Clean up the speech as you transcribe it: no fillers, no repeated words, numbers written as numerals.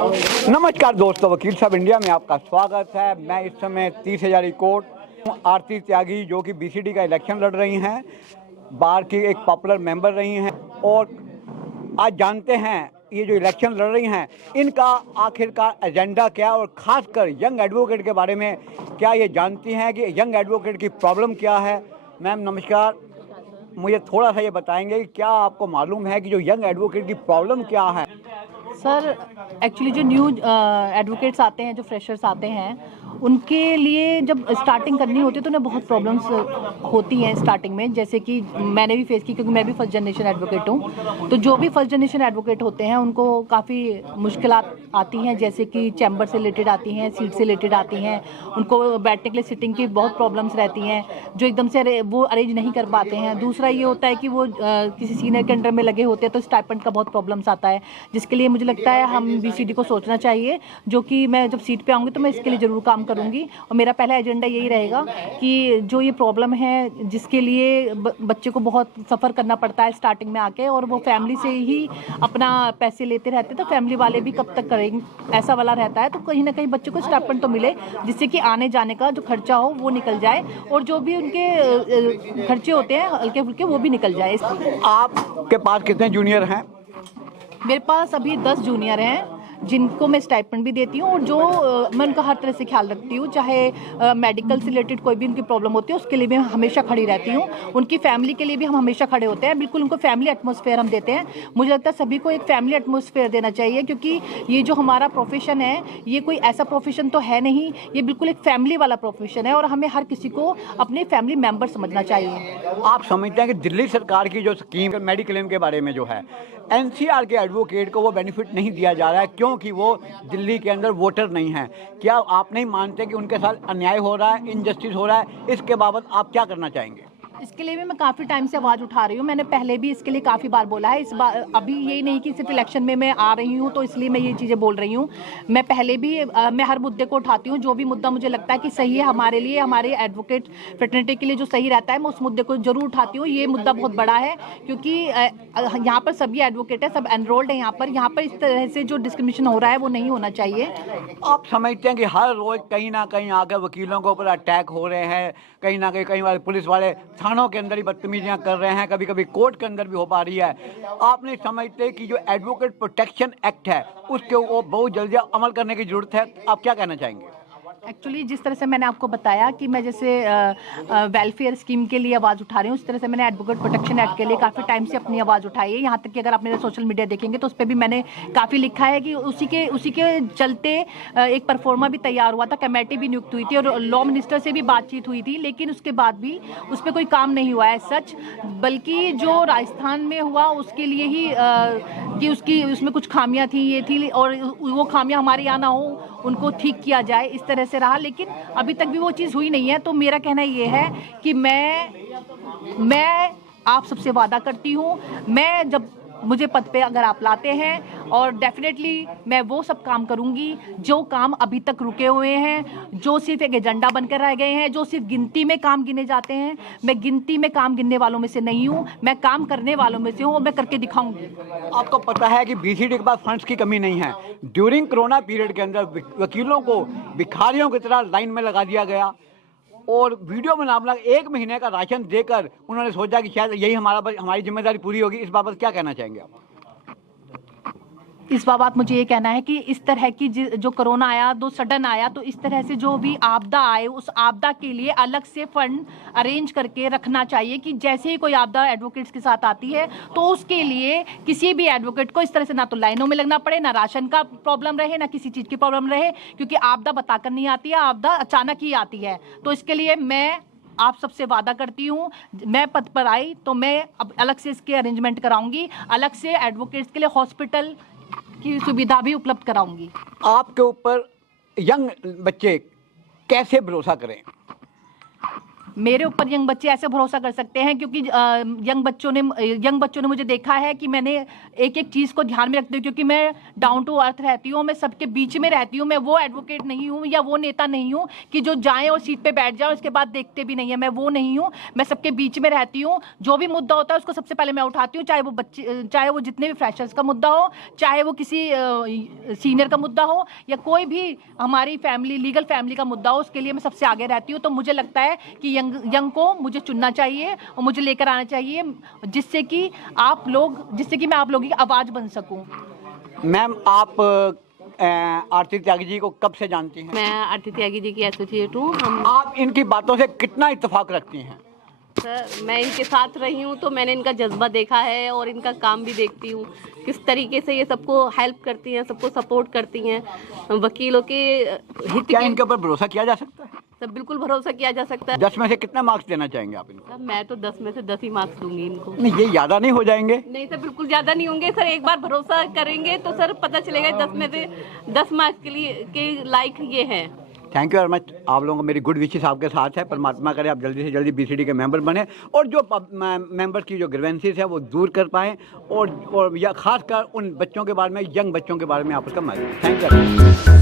नमस्कार दोस्तों, वकील साहब इंडिया में आपका स्वागत है। मैं इस समय 30,000 कोर्ट आरती त्यागी जो कि बीसीडी का इलेक्शन लड़ रही हैं, बार की एक पॉपुलर मेंबर रही हैं और आज जानते हैं ये जो इलेक्शन लड़ रही हैं इनका आखिरकार एजेंडा क्या और ख़ासकर यंग एडवोकेट के बारे में क्या ये जानती हैं कि यंग एडवोकेट की प्रॉब्लम क्या है। मैम नमस्कार, मुझे थोड़ा सा ये बताएंगे कि क्या आपको मालूम है कि जो यंग एडवोकेट की प्रॉब्लम क्या है? सर एक्चुअली जो न्यू एडवोकेट्स आते हैं, जो फ्रेशर्स आते हैं, उनके लिए जब स्टार्टिंग करनी होती है तो उन्हें बहुत प्रॉब्लम्स होती हैं स्टार्टिंग में, जैसे कि मैंने भी फेस की क्योंकि मैं भी फर्स्ट जनरेशन एडवोकेट हूँ। तो जो भी फर्स्ट जनरेशन एडवोकेट होते हैं उनको काफ़ी मुश्किलात आती हैं, जैसे कि चैम्बर से रिलेटेड आती हैं, सीट से रिलेटेड आती हैं, उनको बैठने के लिए सिटिंग की बहुत प्रॉब्लम्स रहती हैं जो एकदम से वो अरेंज नहीं कर पाते हैं। दूसरा ये होता है कि वो किसी सीनियर के अंडर में लगे होते हैं तो स्टाइपेंड का बहुत प्रॉब्लम्स आता है, जिसके लिए मुझे लगता है हम बीसीडी को सोचना चाहिए, जो कि मैं जब सीट पे आऊँगी तो मैं इसके लिए ज़रूर काम करूँगी। और मेरा पहला एजेंडा यही रहेगा कि जो ये प्रॉब्लम है जिसके लिए बच्चे को बहुत सफ़र करना पड़ता है स्टार्टिंग में आके, और वो फैमिली से ही अपना पैसे लेते रहते तो फैमिली वाले भी कब तक करेंगे, ऐसा वाला रहता है। तो कहीं ना कहीं बच्चे को स्टाइपेंड तो मिले जिससे कि आने जाने का जो खर्चा हो वो निकल जाए और जो भी उनके खर्चे होते हैं हल्के फुल्के वो भी निकल जाए। आपके पास कितने जूनियर हैं? मेरे पास अभी 10 जूनियर हैं जिनको मैं स्टाइपेंड भी देती हूँ और जो मैं उनका हर तरह से ख्याल रखती हूँ, चाहे मेडिकल से रिलेटेड कोई भी उनकी प्रॉब्लम होती है उसके लिए भी मैं हमेशा खड़ी रहती हूँ। उनकी फैमिली के लिए भी हम हमेशा खड़े होते हैं, बिल्कुल उनको फैमिली एटमॉस्फेयर हम देते हैं। मुझे लगता है सभी को एक फैमिली एटमॉस्फेयर देना चाहिए, क्योंकि ये जो हमारा प्रोफेशन है ये कोई ऐसा प्रोफेशन तो है नहीं, ये बिल्कुल एक फैमिली वाला प्रोफेशन है और हमें हर किसी को अपने फैमिली मेम्बर समझना चाहिए। आप समझते हैं कि दिल्ली सरकार की जो स्कीम मेडिक्लेम के बारे में जो है एनसीआर के एडवोकेट को वो बेनिफिट नहीं दिया जा रहा है क्योंकि वो दिल्ली के अंदर वोटर नहीं हैं? क्या आप नहीं मानते कि उनके साथ अन्याय हो रहा है, इनजस्टिस हो रहा है? इसके बाबत आप क्या करना चाहेंगे? इसके लिए भी मैं काफ़ी टाइम से आवाज़ उठा रही हूँ। मैंने पहले भी इसके लिए काफ़ी बार बोला है। इस बार अभी यही नहीं कि सिर्फ इलेक्शन में मैं आ रही हूँ तो इसलिए मैं ये चीज़ें बोल रही हूँ। मैं पहले भी मैं हर मुद्दे को उठाती हूँ, जो भी मुद्दा मुझे लगता है कि सही है हमारे लिए, हमारे एडवोकेट फ्रेटर्निटी के लिए जो सही रहता है, मैं उस मुद्दे को जरूर उठाती हूँ। ये मुद्दा बहुत बड़ा है क्योंकि यहाँ पर सभी एडवोकेट है, सब एनरोल्ड है यहाँ पर इस तरह से जो डिस्क्रिमिनेशन हो रहा है वो नहीं होना चाहिए। आप समझते हैं कि हर रोज़ कहीं ना कहीं आकर वकीलों के ऊपर अटैक हो रहे हैं, कहीं ना कहीं कई बार पुलिस वाले थानों के अंदर ही बदतमीजियां कर रहे हैं, कभी कभी कोर्ट के अंदर भी हो पा रही है? आप नहीं समझते कि जो एडवोकेट प्रोटेक्शन एक्ट है उसके वो बहुत जल्दी अमल करने की ज़रूरत है? आप क्या कहना चाहेंगे? एक्चुअली जिस तरह से मैंने आपको बताया कि मैं जैसे वेलफेयर स्कीम के लिए आवाज़ उठा रही हूँ, उस तरह से मैंने एडवोकेट प्रोटेक्शन एक्ट के लिए काफ़ी टाइम से अपनी आवाज़ उठाई है। यहाँ तक कि अगर आप मेरे सोशल मीडिया देखेंगे तो उस पर भी मैंने काफ़ी लिखा है कि उसी के चलते एक परफॉर्मा भी तैयार हुआ था, कमेटी भी नियुक्त हुई थी और लॉ मिनिस्टर से भी बातचीत हुई थी, लेकिन उसके बाद भी उस पर कोई काम नहीं हुआ है सच। बल्कि जो राजस्थान में हुआ उसके लिए ही कि उसमें कुछ खामियां थी, ये थी, और वो खामियां हमारे यहाँ ना हो, उनको ठीक किया जाए, इस तरह से रहा। लेकिन अभी तक भी वो चीज़ हुई नहीं है। तो मेरा कहना ये है कि मैं आप सबसे वादा करती हूँ, मैं जब मुझे पद पे अगर आप लाते हैं और डेफिनेटली मैं वो सब काम करूंगी जो काम अभी तक रुके हुए हैं, जो सिर्फ एक एजेंडा बनकर रह गए हैं, जो सिर्फ गिनती में काम गिने जाते हैं। मैं गिनती में काम गिनने वालों में से नहीं हूं, मैं काम करने वालों में से हूं और मैं करके दिखाऊंगी। आपको पता है कि बीसीडी के पास फंड्स की कमी नहीं है। ड्यूरिंग कोरोना पीरियड के अंदर वकीलों को भिखारियों की तरह लाइन में लगा दिया गया और वीडियो में नाम 1 महीने का राशन देकर उन्होंने सोचा कि शायद यही हमारी जिम्मेदारी पूरी होगी। इस बाबत क्या कहना चाहेंगे आप? इस बाबत मुझे ये कहना है कि इस तरह की जो कोरोना आया, दो सडन आया, तो इस तरह से जो भी आपदा आए उस आपदा के लिए अलग से फंड अरेंज करके रखना चाहिए कि जैसे ही कोई आपदा एडवोकेट्स के साथ आती है तो उसके लिए किसी भी एडवोकेट को इस तरह से ना तो लाइनों में लगना पड़े, ना राशन का प्रॉब्लम रहे, ना किसी चीज़ की प्रॉब्लम रहे, क्योंकि आपदा बताकर नहीं आती है, आपदा अचानक ही आती है। तो इसके लिए मैं आप सबसे वादा करती हूँ, मैं पद पर आई तो मैं अब अलग से इसके अरेंजमेंट कराऊंगी, अलग से एडवोकेट्स के लिए हॉस्पिटल की सुविधा भी उपलब्ध कराऊंगी। आपके ऊपर यंग बच्चे कैसे भरोसा करें? मेरे ऊपर यंग बच्चे ऐसे भरोसा कर सकते हैं क्योंकि यंग बच्चों ने मुझे देखा है कि मैंने एक एक चीज़ को ध्यान में रखती हूँ, क्योंकि मैं डाउन टू अर्थ रहती हूँ, मैं सबके बीच में रहती हूँ। मैं वो एडवोकेट नहीं हूँ या वो नेता नहीं हूँ कि जो जाएं और सीट पे बैठ जाए उसके बाद देखते भी नहीं है। मैं वो नहीं हूँ, मैं सबके बीच में रहती हूँ। जो भी मुद्दा होता है उसको सबसे पहले मैं उठाती हूँ, चाहे वो जितने भी फ्रेशर्स का मुद्दा हो, चाहे वो किसी सीनियर का मुद्दा हो, या कोई भी हमारी फैमिली लीगल फैमिली का मुद्दा हो, उसके लिए मैं सबसे आगे रहती हूँ। तो मुझे लगता है कि यंग को मुझे चुनना चाहिए और मुझे लेकर आना चाहिए, जिससे कि मैं आप लोगों की आवाज़ बन सकूं। मैम, आप आरती त्यागी जी को कब से जानती हैं? मैं आरती त्यागी जी की एसोसिएट हूँ। आप इनकी बातों से कितना इत्तेफाक रखती हैं? सर, मैं इनके साथ रही हूँ तो मैंने इनका जज्बा देखा है और इनका काम भी देखती हूँ, किस तरीके से ये सबको हेल्प करती हैं, सबको सपोर्ट करती हैं, वकीलों के हित क्या के। इनके ऊपर भरोसा किया जा सकता है? सब बिल्कुल भरोसा किया जा सकता है। 10 में से कितना मार्क्स देना चाहेंगे आप इनको? सर, मैं तो 10 में से 10 ही मार्क्स दूंगी इनको। नहीं, ये ज़्यादा नहीं हो जाएंगे? नहीं सर, बिल्कुल ज़्यादा नहीं होंगे सर। एक बार भरोसा करेंगे तो सर पता चलेगा 10 में से 10 मार्क्स के लायक ये हैं। Thank you very much. आप लोगों को मेरी गुड विशेस आपके साथ है। परमात्मा करे आप जल्दी से जल्दी बीसीडी के मेंबर बने और जो मेंबर की जो ग्रीवेंसेस है वो दूर कर पाएँ, और या खासकर उन बच्चों के बारे में, यंग बच्चों के बारे में आप उसका मालूम। Thank you.